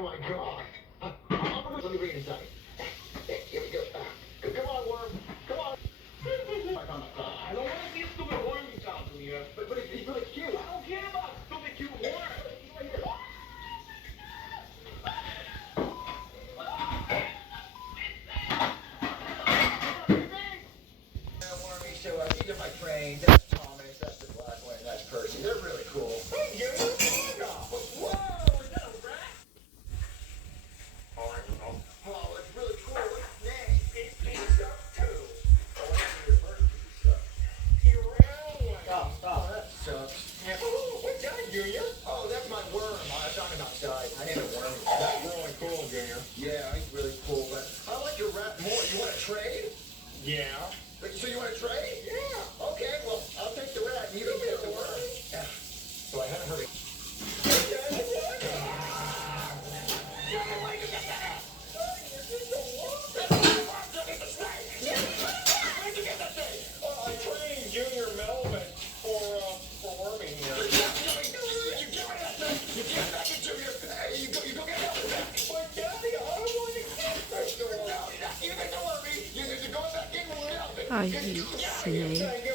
Oh my God. Let me bring it inside. Here we go. Come on, worm. Come on. I don't want to see a stupid worm you talking here. But he's really cute. I don't care about stupid cute worm. Wormy, so these are my trains. That's Thomas. That's the black one. That's Percy. They're really cool. Hey, you. Whoa, is that a rat? Oh, it's really cool. What's his name? It's pizza too. Oh, that's your first pizza. You're round one. Oh, that sucks. Yeah. Oh, what's that, Junior? Oh, that's my worm. I'm talking about size. I need a worm. That's really cool, Junior. Yeah, he's really cool. But I like your rat more. You want to trade? Yeah. So you want to trade? Yeah. Okay, well, I'll take the rat and you can take the worm. Yeah. So I haven't heard of I trained Junior Melvin for worming here. You give me that thing. You give me that, Junior. Hey, you go get Melvin back. But Daddy, I don't want to get this. No, you get the wormy. You're going back in with Melvin. Ay, Snake.